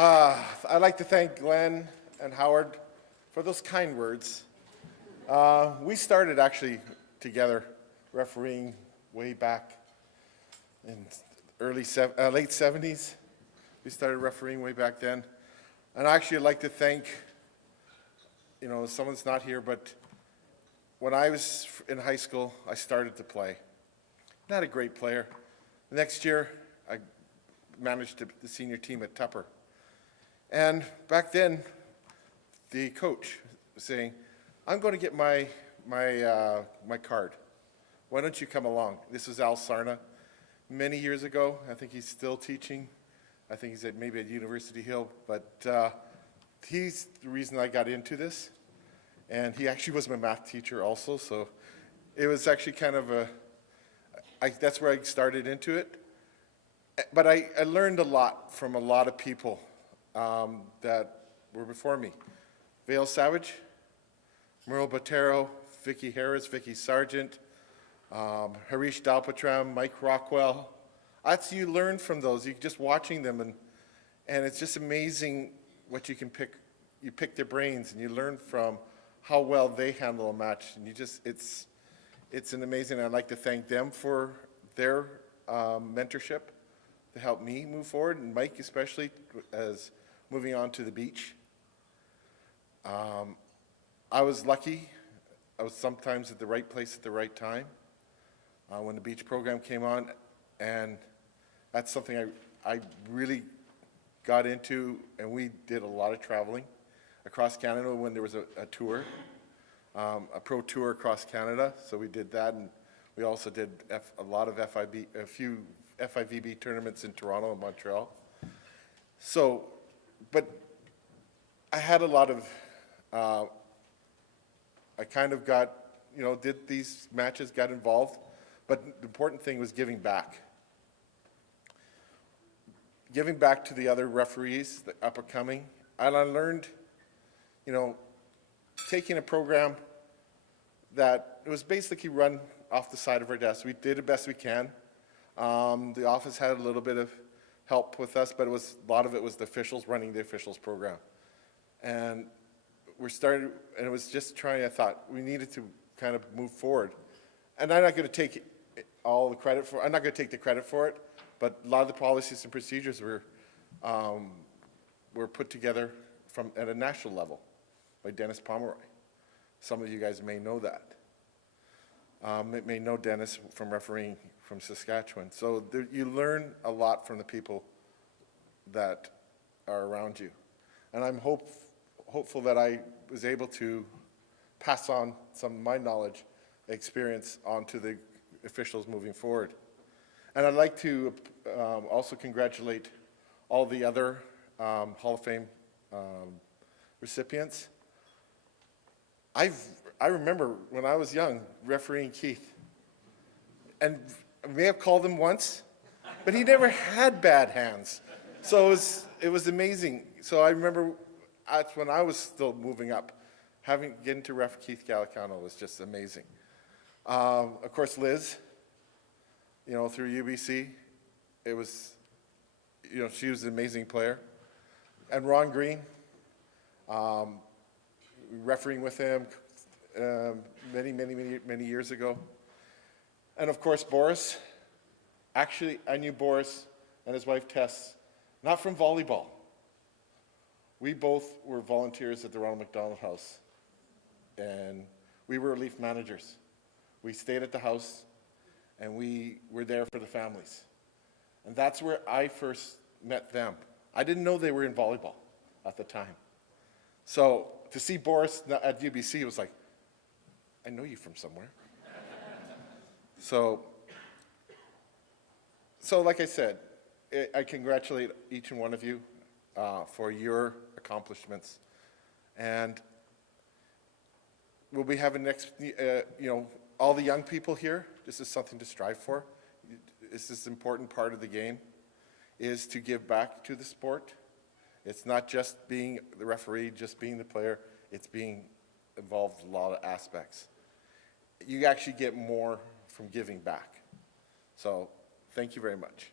I'd like to thank Glenn and Howard for those kind words. We started actually together refereeing way back in late 70s. We started refereeing way back then. And actually I'd like to thank, someone's not here, but when I was in high school, I started to play. Not a great player. The next year, I managed the senior team at Tupper. And back then, the coach was saying, I'm going to get my card. Why don't you come along? This was Al Sarna many years ago. I think he's still teaching. I think he's maybe at University Hill. But he's the reason I got into this. And he actually was my math teacher also. So it was actually kind of that's where I started into it. But I learned a lot from a lot of people that were before me. Vale Savage, Merle Botero, Vicky Harris, Vicky Sargent, Harish Dalpatram, Mike Rockwell. You learn from those. You just watching them, and it's just amazing what you can pick. You pick their brains, and you learn from how well they handle a match. And it's an amazing. I'd like to thank them for their mentorship to help me move forward, and Mike especially as moving on to the beach. I was lucky. I was sometimes at the right place at the right time when the beach program came on, and that's something I really got into, and we did a lot of traveling across Canada when there was a tour, a pro tour across Canada, so we did that, and we also did a few FIVB tournaments in Toronto and Montreal. So, but I had a lot of, I kind of got, did these matches, got involved, but the important thing was giving back. Giving back to the other referees, the up and coming. And I learned, taking a program that it was basically run off the side of our desk. We did the best we can. The office had a little bit of help with us, but a lot of it was the officials running the officials program. And it was just I thought we needed to kind of move forward. And I'm not going to take all the credit for, I'm not going to take the credit for it, but a lot of the policies and procedures were put together at a national level by Dennis Pomeroy. Some of you guys may know that. May know Dennis from refereeing from Saskatchewan. So you learn a lot from the people that are around you. And I'm hopeful that I was able to pass on some of my knowledge, experience onto the officials moving forward. And I'd like to also congratulate all the other Hall of Fame recipients. I remember when I was young refereeing Keith, and I may have called him once, but he never had bad hands. So it was amazing. So I remember that's when I was still moving up. Getting to ref Keith Gallicano was just amazing. Of course, Liz, through UBC, it was, she was an amazing player. And Ron Green, refereeing with him many years ago. And of course, Boris. Actually, I knew Boris and his wife Tess, not from volleyball. We both were volunteers at the Ronald McDonald House, and we were relief managers. We stayed at the house, and we were there for the families. And that's where I first met them. I didn't know they were in volleyball at the time. So to see Boris at UBC, it was like, I know you from somewhere. So like I said, I congratulate each and one of you for your accomplishments. And we'll be having all the young people here. This is something to strive for. This is an important part of the game, is to give back to the sport. It's not just being the referee, just being the player. It's being involved in a lot of aspects. You actually get more from giving back. So thank you very much.